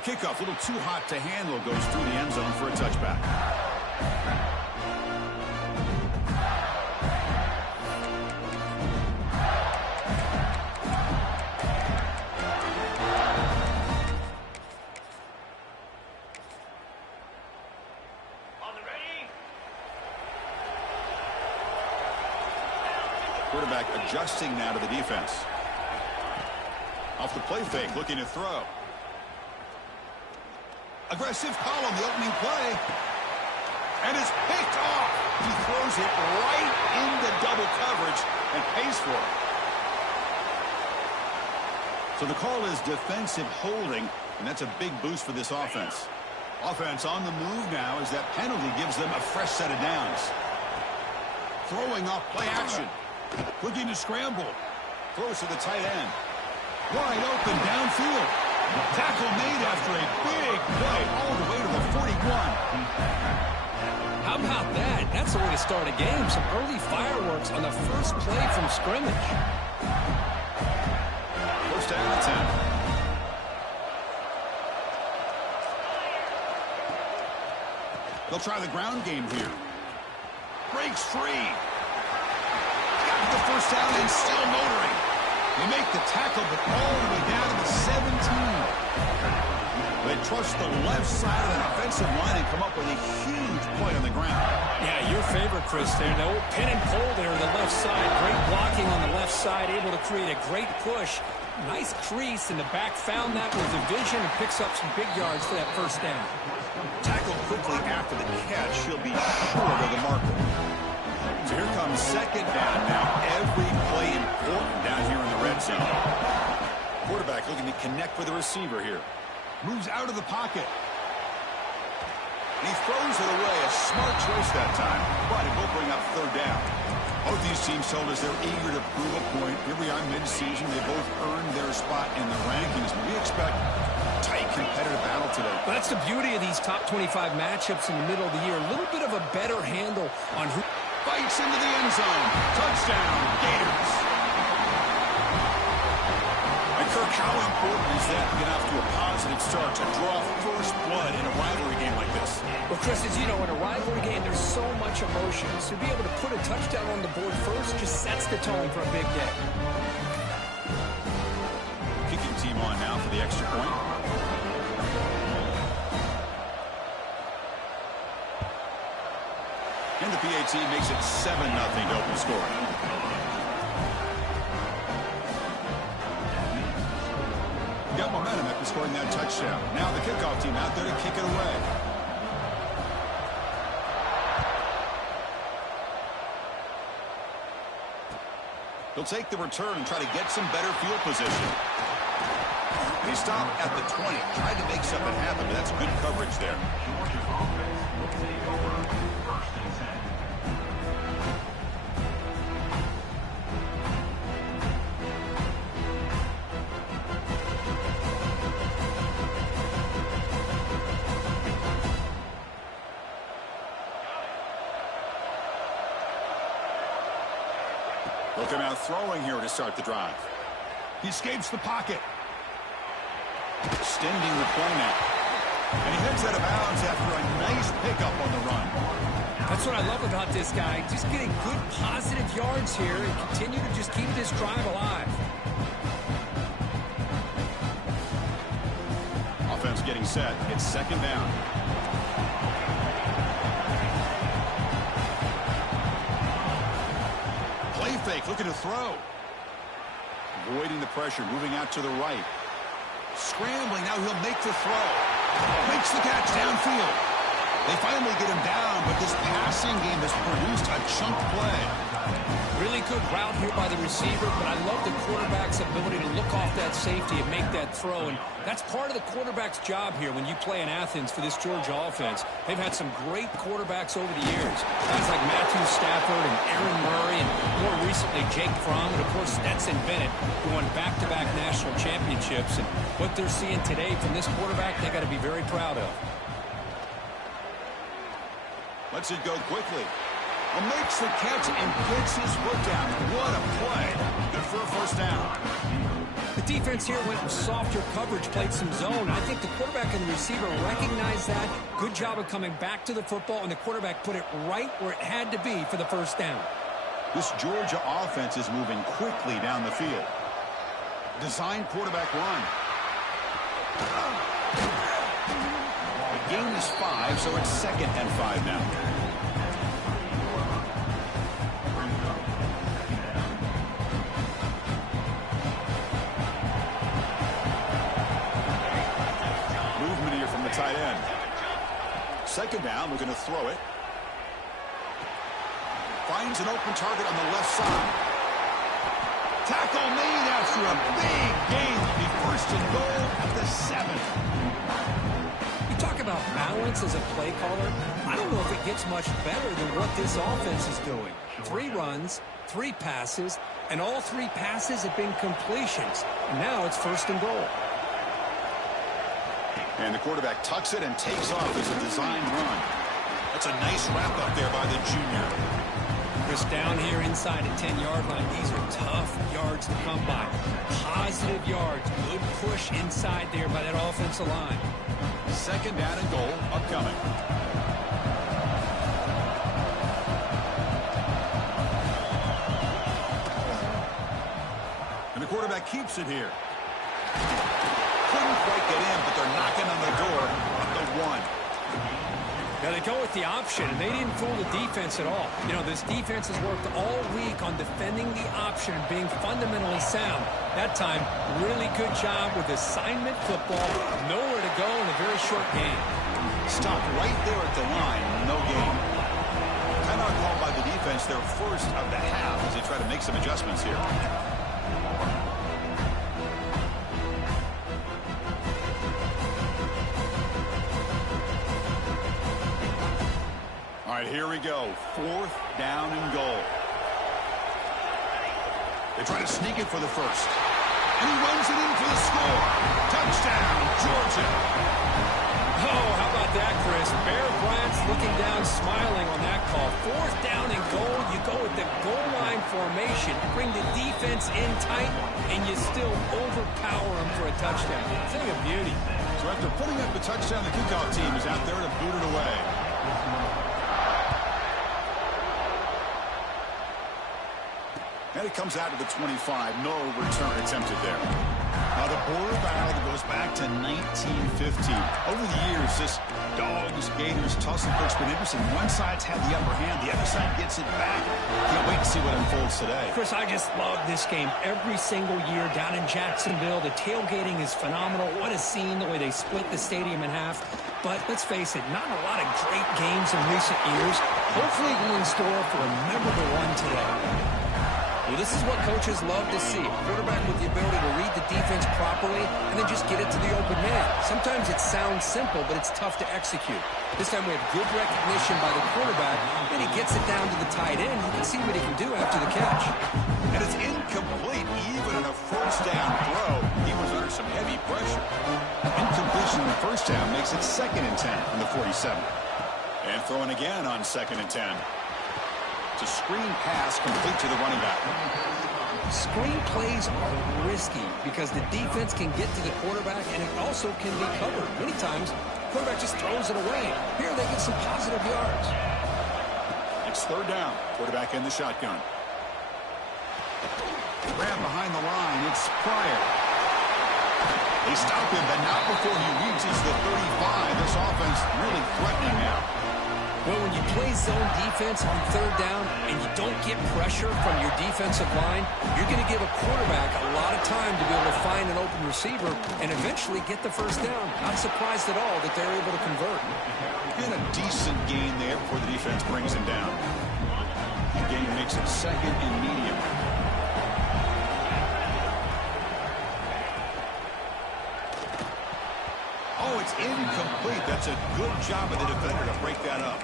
The kickoff, a little too hot to handle, goes through the end zone for a touchback. Quarterback adjusting now to the defense. Off the play fake, looking to throw. Aggressive call on the opening play. And it's picked off. He throws it right into double coverage and pays for it. So the call is defensive holding, and that's a big boost for this offense. Offense on the move now as that penalty gives them a fresh set of downs. Throwing off play action. Looking to scramble. Throws to the tight end. Wide open downfield. Tackle made after a big play all the way to the 41. How about that? That's the way to start a game. Some early fireworks on the first play from scrimmage. First down and 10. They'll try the ground game here. Breaks free. Got the first down and still motoring. They make the tackle, but all the way down to the 17. They trust the left side of that offensive line and come up with a huge play on the ground. Yeah, your favorite, Chris, there. The old pin and pull there on the left side. Great blocking on the left side, able to create a great push. Nice crease in the back. Found that with the vision and picks up some big yards for that first down. Tackled quickly after the catch. She'll be short of the marker. So here comes second down. Now every play important down here in the red zone. Quarterback looking to connect with the receiver here. Moves out of the pocket. And he throws it away. A smart choice that time, but it will bring up third down. Both these teams told us they're eager to prove a point. Here we are mid-season. They both earned their spot in the rankings. But we expect a tight, competitive battle today. Well, that's the beauty of these top 25 matchups in the middle of the year. A little bit of a better handle on who fights into the end zone. Touchdown, Gators. And Kirk, how important is that to get off to a positive start to draw first blood in a rivalry game like this? Well, Chris, as you know, in a rivalry game, there's so much emotion. So to be able to put a touchdown on the board first just sets the tone for a big day. Kicking team on now for the extra point. And the PAT makes it 7-0 to open scoring. Got momentum after scoring that touchdown. Now the kickoff team out there to kick it away. They'll take the return and try to get some better field position. They stop at the 20. Tried to make something happen, but that's good coverage there. Looking out throwing here to start the drive. He escapes the pocket. Extending the play now. And he heads out of bounds after a nice pickup on the run. That's what I love about this guy. Just getting good positive yards here and continue to just keep this drive alive. Offense getting set. It's second down. Play fake, looking to throw. Avoiding the pressure, moving out to the right. Scrambling, now he'll make the throw. Makes the catch downfield. They finally get him down, but this passing game has produced a chunk play. Really good route here by the receiver, but I love the quarterback's ability to look off that safety and make that throw. And that's part of the quarterback's job here when you play in Athens for this Georgia offense. They've had some great quarterbacks over the years. Guys like Matthew Stafford and Aaron Murray and more recently Jake Fromm and, of course, Stetson Bennett, who won back-to-back national championships. And what they're seeing today from this quarterback, they got to be very proud of. Lets it go quickly. Makes the catch and gets his foot down. What a play. Good for a first down. The defense here went with softer coverage, played some zone. I think the quarterback and the receiver recognized that. Good job of coming back to the football, and the quarterback put it right where it had to be for the first down. This Georgia offense is moving quickly down the field. Design quarterback run. The gain is 5, so it's 2nd and 5 now. Movement here from the tight end. 2nd down, we're going to throw it. Finds an open target on the left side. Tackle made after a big gain. It'll be 1st and goal at the 7th. You talk about balance as a play caller. I don't know if it gets much better than what this offense is doing. 3 runs, 3 passes, and all 3 passes have been completions. And now it's 1st and goal. And the quarterback tucks it and takes off as a designed run. That's a nice wrap up there by the junior. Chris, down here inside the 10-yard line, these are tough yards to come by. Positive yards, good push inside there by that offensive line. 2nd down and goal upcoming. And the quarterback keeps it here. Couldn't quite get in, but they're knocking on the door at the 1. Now, they go with the option, and they didn't fool the defense at all. You know, this defense has worked all week on defending the option and being fundamentally sound. That time, really good job with assignment football. Nowhere to go in a very short game. Stopped right there at the line, no gain. Timeout called by the defense, their first of the half, as they try to make some adjustments here. All right, here we go. 4th down and goal. They try to sneak it for the 1st. And he runs it in for the score. Touchdown, Georgia. Oh, how about that, Chris? Bear Bryant's looking down, smiling on that call. 4th down and goal. You go with the goal line formation. You bring the defense in tight, and you still overpower them for a touchdown. Thing of beauty. So after putting up the touchdown, the kickoff team is out there to boot it away. And it comes out to the 25. No return attempted there. Now the border battle that goes back to 1915. Over the years, this Dawgs, Gators tussle has been interesting. One side's had the upper hand. The other side gets it back. Can't wait to see what unfolds today. Chris, I just love this game every single year down in Jacksonville. The tailgating is phenomenal. What a scene, the way they split the stadium in half. But let's face it, not a lot of great games in recent years. Hopefully we're in store for a memorable one today. Well, this is what coaches love to see. A quarterback with the ability to read the defense properly and then just get it to the open man. Sometimes it sounds simple, but it's tough to execute. This time we have good recognition by the quarterback, and he gets it down to the tight end. You can see what he can do after the catch. And it's incomplete, even in a 1st down throw. He was under some heavy pressure. Incompletion in the 1st down makes it 2nd and 10 from the 47. And throwing again on 2nd and 10. A screen pass complete to the running back. Screen plays are risky because the defense can get to the quarterback, and it also can be covered. Many times, the quarterback just throws it away. Here, they get some positive yards. It's 3rd down. Quarterback in the shotgun. Grab behind the line. It's Pryor. They stop him, but not before he reaches the 35. This offense really threatening now. Well, when you play zone defense on 3rd down and you don't get pressure from your defensive line, you're going to give a quarterback a lot of time to be able to find an open receiver and eventually get the 1st down. Not surprised at all that they're able to convert. And a decent gain there before the defense brings him down. The gain makes it 2nd and medium. Oh, it's incomplete. That's a good job of the defender to break that up.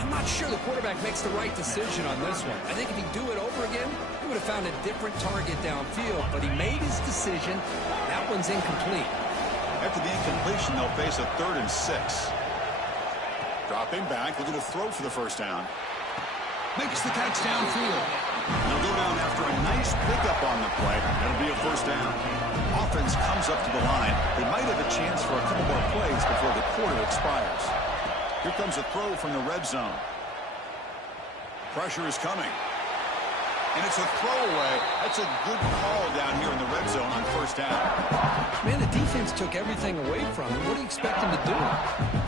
I'm not sure the quarterback makes the right decision on this one. I think if he'd do it over again, he would have found a different target downfield, but he made his decision. That one's incomplete. After the incompletion, they'll face a 3rd and 6. Dropping back, looking to throw for the 1st down. Makes the catch downfield. They'll go down after a nice pickup on the play. That'll be a first down. Offense comes up to the line. They might have a chance for a couple more plays before the quarter expires. Here comes a throw from the red zone. Pressure is coming. And it's a throwaway. That's a good call down here in the red zone on first down. Man, the defense took everything away from him. What do you expect him to do?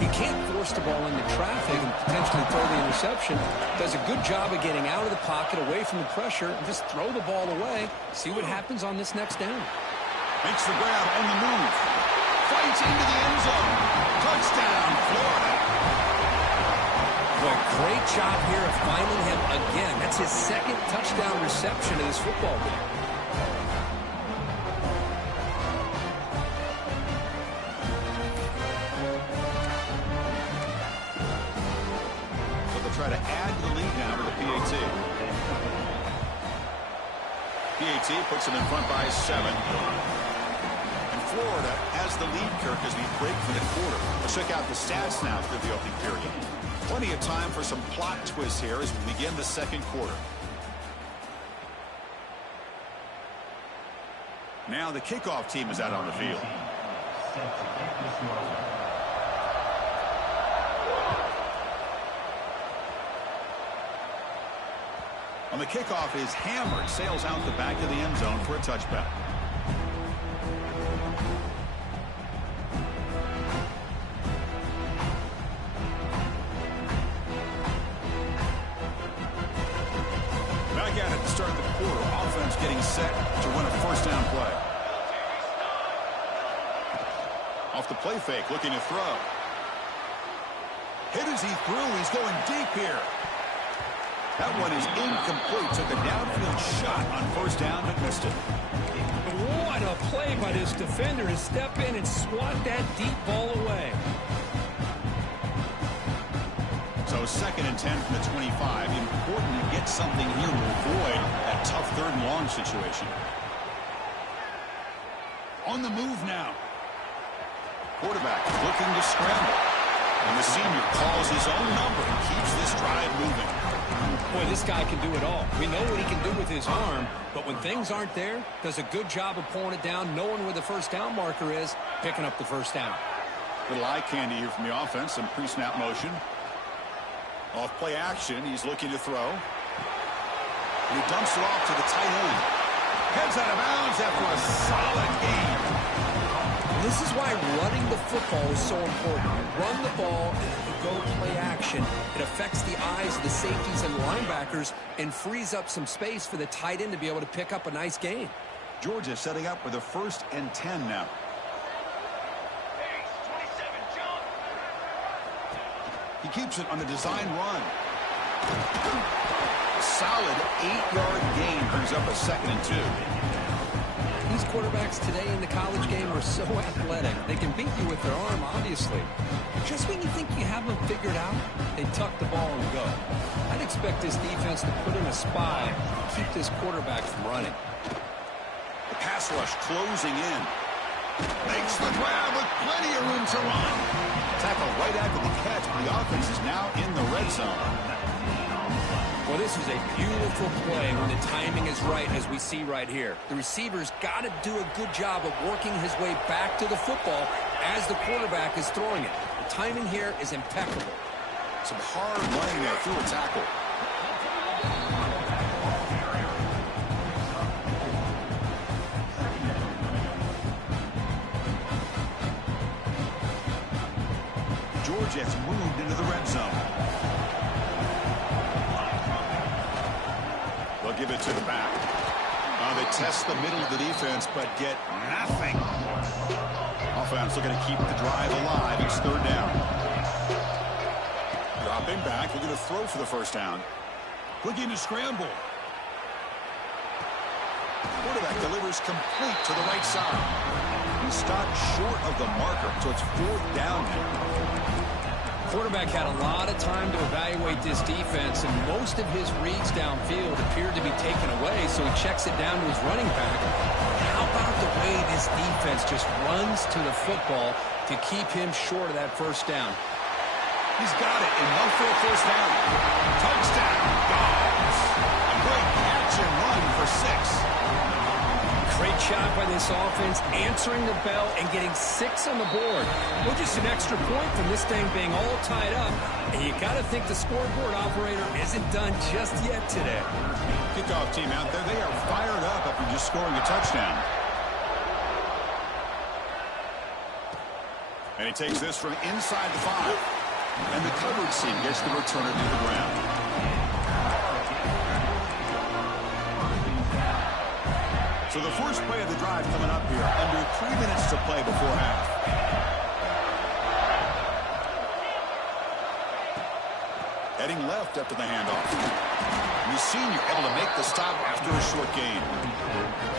He can't force the ball into traffic and potentially throw the interception. Does a good job of getting out of the pocket, away from the pressure, and just throw the ball away. See what happens on this next down. Makes the grab on the move. Fights into the end zone. Touchdown, Florida. Boy, great job here of finding him again. That's his second touchdown reception of this football game. So they'll try to add to the lead now with the PAT. PAT puts them in front by 7. And Florida has the lead, Kirk, as we break for the quarter. Let's check out the stats now through the opening period. Plenty of time for some plot twists here as we begin the second quarter. Now the kickoff team is out on the field. On the kickoff is hammered, sails out the back of the end zone for a touchback. Back at it to start the quarter. Offense getting set to win a first down play. Off the play fake, looking to throw. Hit as he threw. He's going deep here. That one is incomplete. Took a downfield shot on first down, but missed it. What a play by this defender to step in and swat that deep ball away. So second and 10 from the 25. Important to get something here to avoid that tough third and long situation. On the move now. Quarterback looking to scramble. And the senior calls his own number and keeps this drive moving. Boy, this guy can do it all. We know what he can do with his arm, but when things aren't there, does a good job of pulling it down, knowing where the first down marker is, picking up the first down. Little eye candy here from the offense, some pre-snap motion. Off play action, he's looking to throw. And he dumps it off to the tight end. Heads out of bounds after a solid game. This is why running the football is so important. Run the ball and go play action. It affects the eyes of the safeties and linebackers and frees up some space for the tight end to be able to pick up a nice gain. Georgia setting up with a 1st and 10 now. He keeps it on the design run. Solid 8-yard gain brings up a 2nd and 2. These quarterbacks today in the college game are so athletic. They can beat you with their arm, obviously. Just when you think you have them figured out, they tuck the ball and go. I'd expect this defense to put in a spy and keep this quarterback from running. The pass rush closing in. Makes the grab with plenty of room to run. Tackle right after the catch, but the offense is now in the red zone. Well, this is a beautiful play when the timing is right, as we see right here. The receiver's got to do a good job of working his way back to the football as the quarterback is throwing it. The timing here is impeccable. Some hard running there through a tackle. Georgia has moved into the red zone. They'll give it to the back. They test the middle of the defense, but get nothing. Offense looking to keep the drive alive. It's 3rd down. Dropping back, looking to throw for the first down. Looking to scramble. Quarterback delivers complete to the right side. He stopped short of the marker, so it's 4th down now. Quarterback had a lot of time to evaluate this defense, and most of his reads downfield appeared to be taken away, so he checks it down to his running back. How about the way this defense just runs to the football to keep him short of that first down? He's got it, and one for a first down. Touchdown, Dawgs. A great catch Great job by this offense, answering the bell and getting 6 on the board. Well, just an extra point from this thing being all tied up. And you got to think the scoreboard operator isn't done just yet today. Kickoff team out there, they are fired up after just scoring a touchdown. And he takes this from inside the 5. And the coverage team gets the returner to the ground. So the first play of the drive coming up here. Under 3 minutes to play before half. Heading left after the handoff. The senior able to make the stop after a short gain.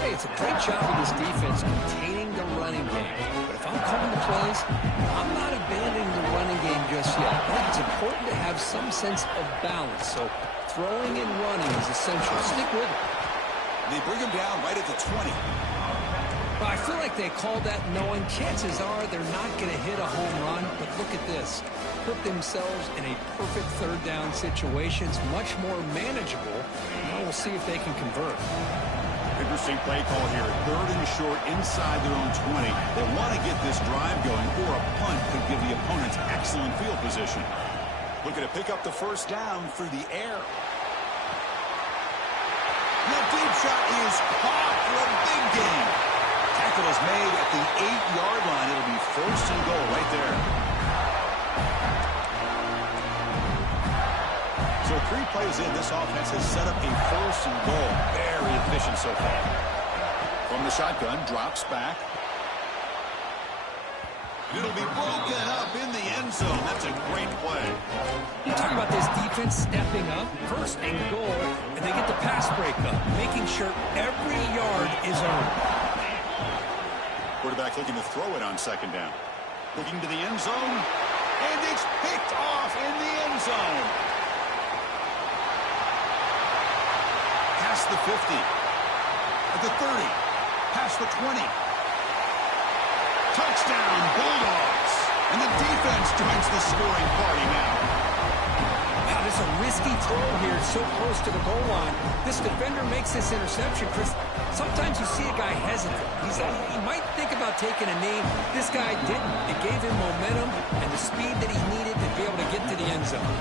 Hey, it's a great job of this defense containing the running game. But if I'm calling the plays, I'm not abandoning the running game just yet. I think it's important to have some sense of balance. So throwing and running is essential. Stick with it. They bring him down right at the 20. Well, I feel like they called that knowing chances are they're not going to hit a home run. But look at this. Put themselves in a perfect third down situation. It's much more manageable. Now we'll see if they can convert. Interesting play call here. 3rd and short inside their own 20. They want to get this drive going, or a punt could give the opponents excellent field position. Looking to pick up the first down through the air. That deep shot is caught for a big gain. Tackle is made at the 8-yard line. It'll be 1st and goal right there. So 3 plays in, this offense has set up a 1st and goal. Very efficient so far. From the shotgun, drops back. It'll be broken up in the end zone. That's a great play. You talk about this defense stepping up, 1st and goal, and they get the pass break up, making sure every yard is earned. Quarterback looking to throw it on 2nd down. Looking to the end zone, and it's picked off in the end zone. Past the 50, at the 30, past the 20. Touchdown, Bulldogs. And the defense joins the scoring party now. Wow, this is a risky throw here, so close to the goal line. This defender makes this interception, Chris. Sometimes you see a guy hesitant. He might think about taking a knee. This guy didn't. It gave him momentum and the speed that he needed to be able to get to the end zone.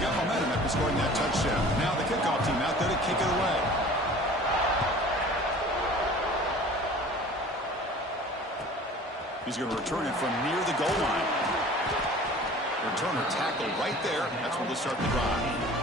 Got momentum after scoring that touchdown. Now the kickoff team out there to kick it away. He's going to return it from near the goal line. Returner tackle right there. That's where they'll start the drive.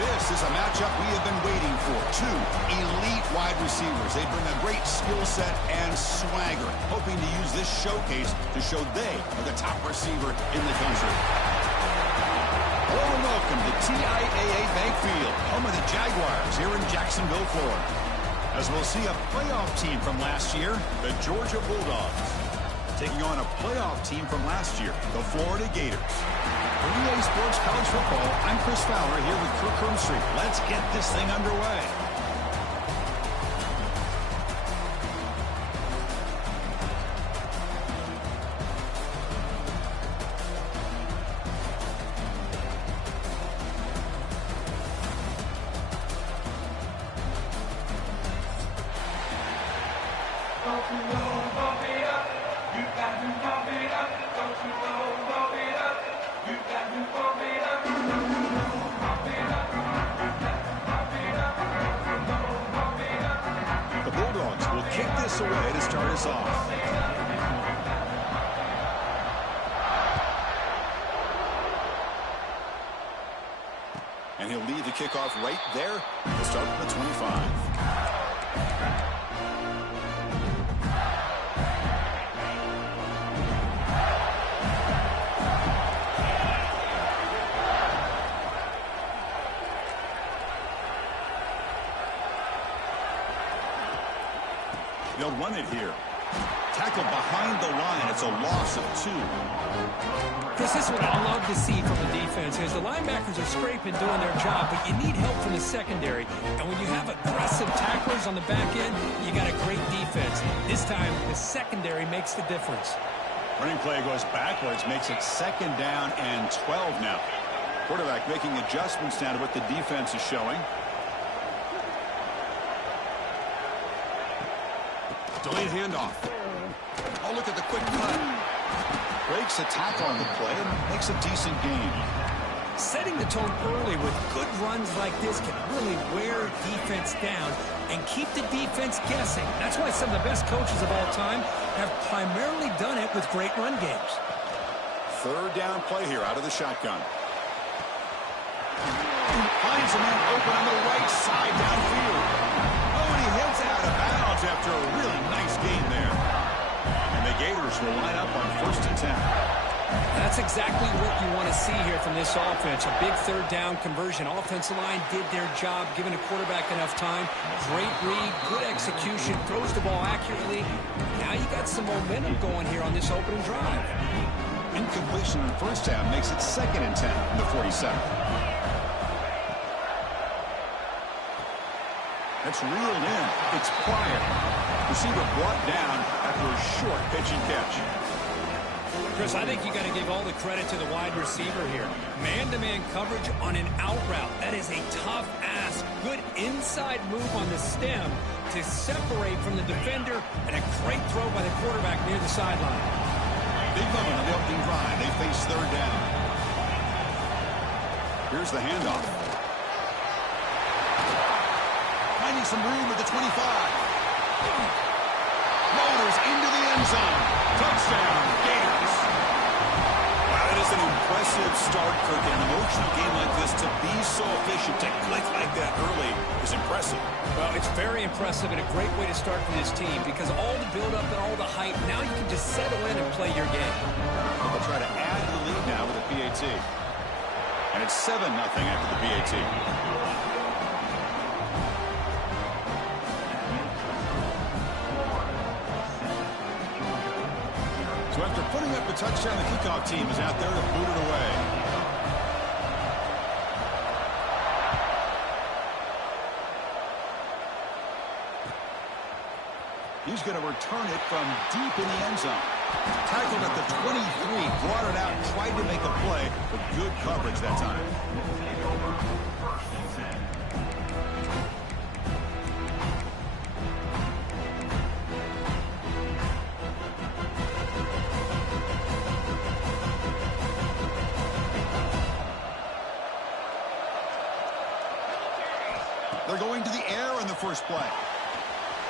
This is a matchup we have been waiting for. Two elite wide receivers. They bring a great skill set and swagger, hoping to use this showcase to show they are the top receiver in the country. Hello and welcome to TIAA Bank Field, home of the Jaguars here in Jacksonville, Florida. As we'll see a playoff team from last year, the Georgia Bulldogs, taking on a playoff team from last year, the Florida Gators. For EA Sports College Football, I'm Chris Fowler here with Kirk Hermstreet. Let's get this thing underway. The Bulldogs will kick this away to start us off. And he'll lead the kickoff right there to start from the 25. They'll run it here. Tackle behind the line. It's a loss of 2. This is what I love to see from the defense is the linebackers are scraping, doing their job, but you need help from the secondary. And when you have aggressive tacklers on the back end, you got a great defense. This time, the secondary makes the difference. Running play goes backwards, makes it 2nd down and 12 now. Quarterback making adjustments now to what the defense is showing. Delayed handoff. Oh, look at the quick cut. Breaks a tackle on the play and makes a decent gain. Setting the tone early with good runs like this can really wear defense down and keep the defense guessing. That's why some of the best coaches of all time have primarily done it with great run games. 3rd down play here out of the shotgun. Finds a man open on the right side downfield. Oh, and he hits out of bounds after a really nice gain there. And the Gators will line up on 1st and 10. That's exactly what you want to see here from this offense. A big 3rd down conversion. Offensive line did their job, giving the quarterback enough time. Great read, good execution, throws the ball accurately. Now you got some momentum going here on this opening drive. Incompletion in the 1st half makes it 2nd and 10 from the 47. That's reeled in. It's Pryor. Receiver brought down after a short pitch and catch. Chris, I think you got to give all the credit to the wide receiver here. Man-to-man coverage on an out route. That is a tough ask. Good inside move on the stem to separate from the defender, and a great throw by the quarterback near the sideline. Big moment on the opening drive. They face 3rd down. Here's the handoff. Finding some room at the 25. Motors into the end zone. Touchdown, Gators. Wow, that is an impressive start, Kirk. In an emotional game like this, to be so efficient, to click like that early is impressive. Well, it's very impressive and a great way to start for this team because all the build-up and all the hype, now you can just settle in and play your game. They'll try to add to the lead now with a PAT. And it's 7-0 after the PAT. So after putting up a touchdown, the kickoff team is out there to boot it away. He's going to return it from deep in the end zone. Tackled at the 23, brought it out, tried to make a play, but good coverage that time. They're going to the air in the first play.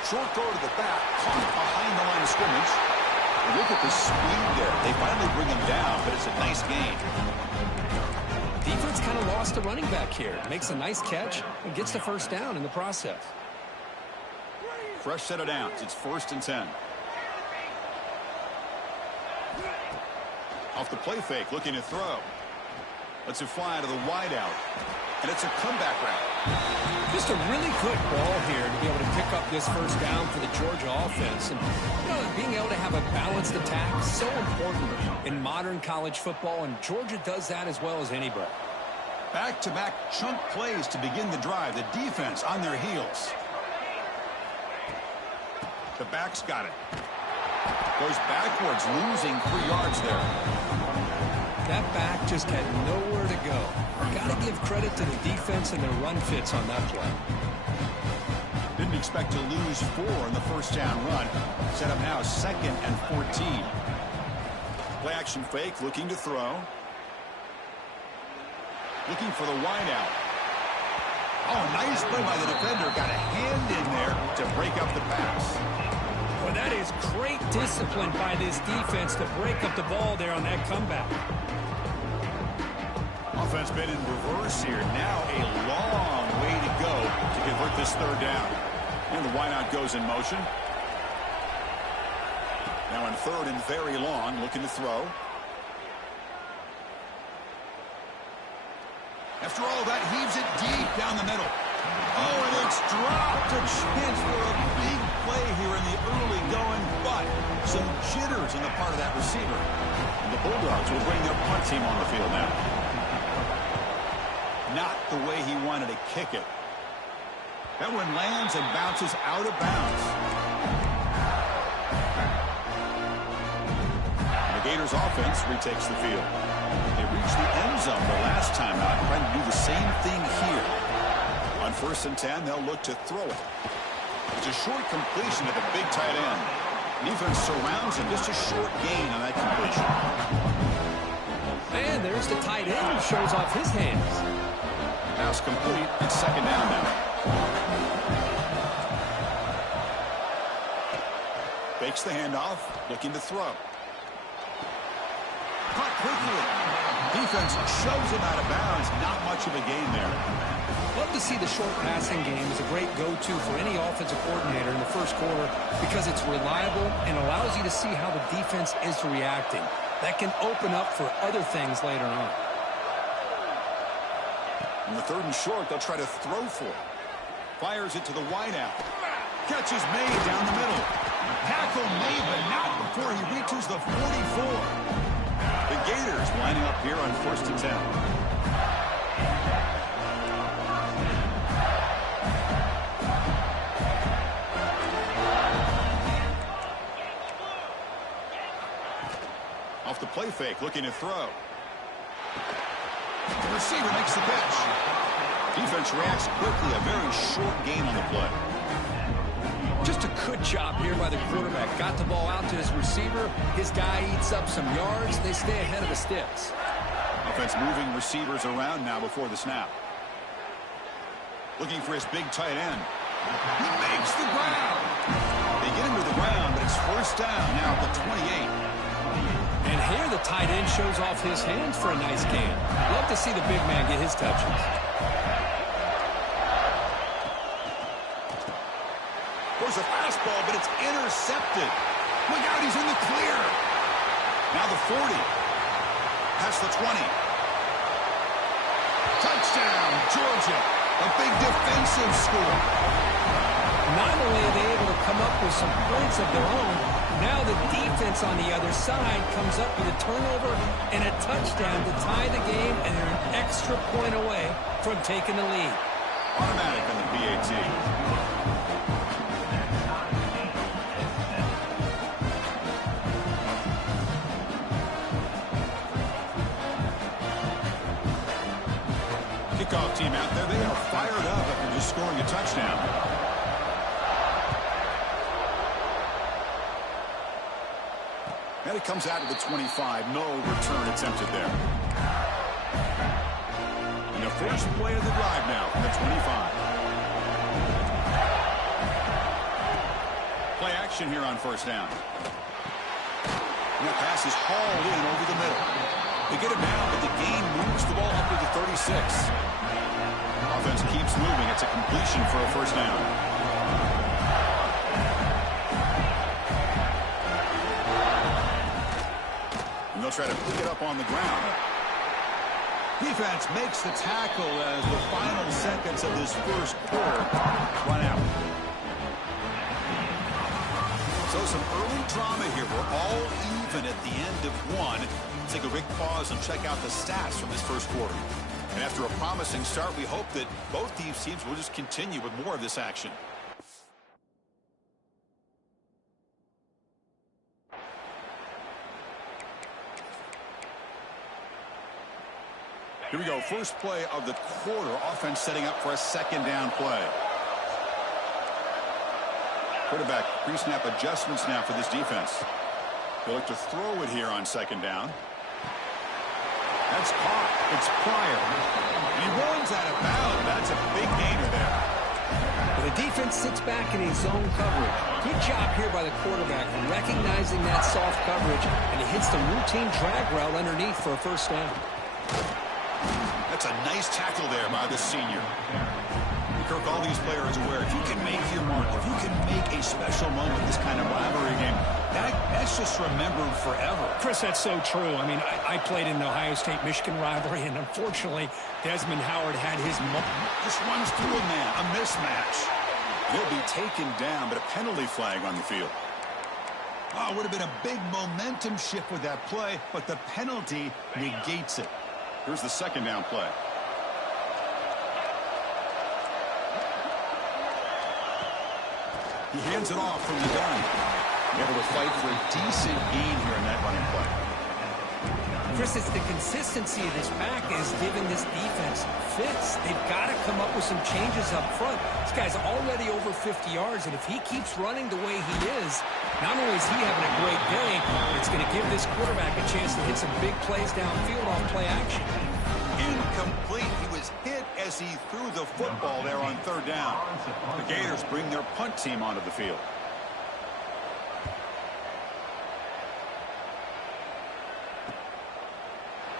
Short throw to the back, caught behind the line of scrimmage. And look at the speed there. They finally bring him down, but it's a nice gain. Defense kind of lost a running back here. Makes a nice catch and gets the first down in the process. Fresh set of downs. It's 1st and 10. Off the play fake, looking to throw. Lets it fly to the wideout. And it's a comeback route. Just a really good ball here to be able to pick up this first down for the Georgia offense. And, being able to have a balanced attack is so important in modern college football, and Georgia does that as well as anybody. Back-to-back chunk plays to begin the drive. The defense on their heels. The back's got it. Goes backwards, losing 3 yards there. That back just had nowhere to go. Got to give credit to the defense and their run fits on that play. Didn't expect to lose 4 in the first down run. Set up now 2nd and 14. Play action fake, looking to throw. Looking for the wideout. Oh, nice play by the defender. Got a hand in there to break up the pass. Well, that is great discipline by this defense to break up the ball there on that comeback. Offense been in reverse here. Now a long way to go to convert this 3rd down. And the wideout goes in motion. Now in 3rd and very long, looking to throw. After all that, heaves it deep down the middle. Oh, and it's dropped. A chance for a big play here in the early going, but some jitters on the part of that receiver. And the Bulldogs will bring their punt team on the field now. Not the way he wanted to kick it. That one lands and bounces out of bounds. The Gators offense retakes the field. They reached the end zone the last time out, trying to do the same thing here. On 1st and 10, they'll look to throw it. It's a short completion to the big tight end. Defense surrounds him. Just a short gain on that completion. And there's the tight end who shows off his hands. Pass complete. It's 2nd down now. Fakes the handoff, looking to throw. Caught quickly. Defense shoves him out of bounds. Not much of a gain there. Love to see the short passing game as a great go-to for any offensive coordinator in the first quarter because it's reliable and allows you to see how the defense is reacting. That can open up for other things later on. In the 3rd and short, they'll try to throw for it. Fires it to the wideout. Catch is made down the middle. Tackle made, but not before he reaches the 44. The Gators lining up here on 1st and 10. Off the play fake, looking to throw. The receiver makes the catch. Defense reacts quickly. A very short gain on the play. Just a good job here by the quarterback. Got the ball out to his receiver. His guy eats up some yards. They stay ahead of the sticks. Offense moving receivers around now before the snap. Looking for his big tight end. He makes the ground. They get him to the ground, but it's 1st down now at the 28. And here the tight end shows off his hands for a nice gain. Love to see the big man get his touches. There's a fastball, but it's intercepted. Look out, he's in the clear. Now the 40. Past the 20. Touchdown, Georgia. A big defensive score. Not only are they able to come up with some points of their own, now the defense on the other side comes up with a turnover and a touchdown to tie the game, and they're an extra point away from taking the lead. Automatic on the PAT. Kickoff team out there, they are fired up after just scoring a touchdown. And it comes out of the 25. No return attempted there. And the first play of the drive now from the 25. Play action here on 1st down. And that pass is hauled in over the middle. They get it down, but they gain moves the ball up to the 36. Offense keeps moving. It's a completion for a first down. And they'll try to pick it up on the ground. Defense makes the tackle as the final seconds of this first quarter run out. So some early drama here. We're all even at the end of one. Let's take a quick pause and check out the stats from this first quarter. And after a promising start, we hope that both these teams will just continue with more of this action. Here we go. First play of the quarter. Offense setting up for a second down play. Quarterback pre-snap adjustments now for this defense. They'll look to throw it here on second down. That's caught. It's Pryor. He runs out of bounds. That's a big gainer there. The defense sits back in his zone coverage. Good job here by the quarterback recognizing that soft coverage, and he hits the routine drag route underneath for a first down. That's a nice tackle there by the senior. Kirk, all these players aware, if you can make your mark, if you can make a special moment, this kind of rivalry game, that's just remembered forever. Chris, that's so true. I mean, I played in the Ohio State-Michigan rivalry, and unfortunately, Desmond Howard had his moment. Just runs through a man, a mismatch. He'll be taken down, but a penalty flag on the field. Oh, it would have been a big momentum shift with that play, but the penalty negates it. Here's the second down play. He hands it off from the gun. Able to fight for a decent gain here in that running play. Chris, it's the consistency of this pack is giving this defense fits. They've got to come up with some changes up front. This guy's already over 50 yards, and if he keeps running the way he is, not only is he having a great day, it's going to give this quarterback a chance to hit some big plays downfield off play action. Incomplete. He was hit as he threw the football there on third down. The Gators bring their punt team onto the field.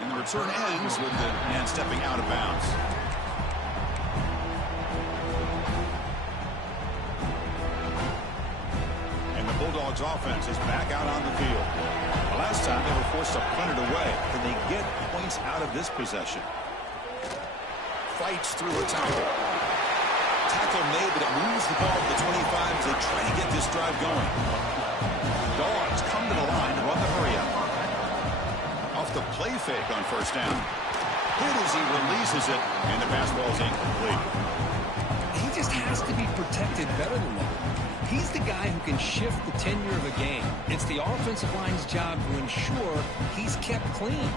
And the return ends with the man stepping out of bounds. And the Bulldogs offense is back out on the field. The last time they were forced to punt it away. Can they get points out of this possession? Fights through a tackle. Tackle made, but it moves the ball to the 25 as they try to get this drive going. Dawgs come to the line to run the hurry up. Off the play fake on first down. Hit as he releases it, and the pass ball is incomplete. He just has to be protected better than that. He's the guy who can shift the tenure of a game. It's the offensive line's job to ensure he's kept clean.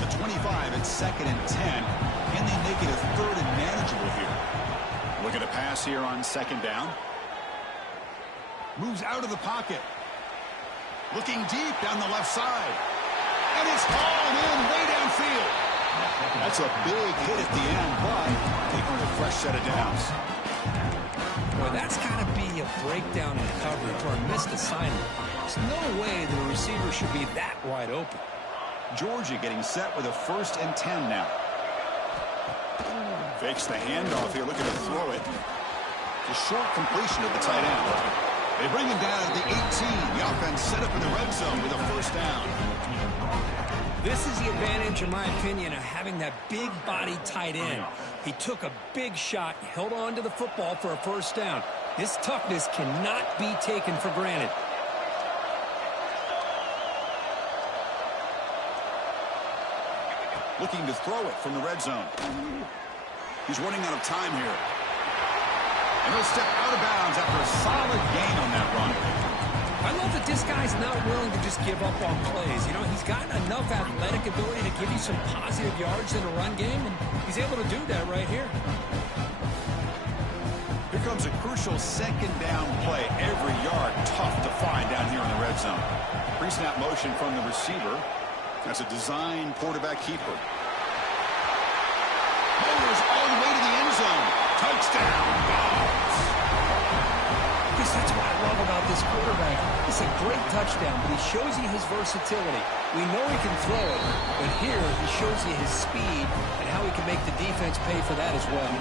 At the 25, it's 2nd and 10. Can they make it a third and manageable here? Look at a pass here on second down. Moves out of the pocket. Looking deep down the left side. And it's hauled in way downfield. That's a big hit at the end, but they earn a fresh set of downs. Boy, that's got to be a breakdown in coverage or a missed assignment. There's no way the receiver should be that wide open. Georgia getting set with a 1st and 10 now. Fakes the handoff here, looking to throw it. The short completion of the tight end. They bring him down at the 18. The offense set up in the red zone with a first down. This is the advantage, in my opinion, of having that big body tight end. He took a big shot, held on to the football for a first down. This toughness cannot be taken for granted. Looking to throw it from the red zone. He's running out of time here. And he'll step out of bounds after a solid gain on that run. I love that this guy's not willing to just give up on plays. You know, he's got enough athletic ability to give you some positive yards in a run game, and he's able to do that right here. Here comes a crucial second down play. Every yard tough to find down here in the red zone. Pre-snap motion from the receiver. That's a design quarterback keeper. Motors all the way to the end zone. Touchdown, Dawgs. Bruce, that's what I love about this quarterback. It's a great touchdown, but he shows you his versatility. We know he can throw it, but here he shows you his speed and how he can make the defense pay for that as well.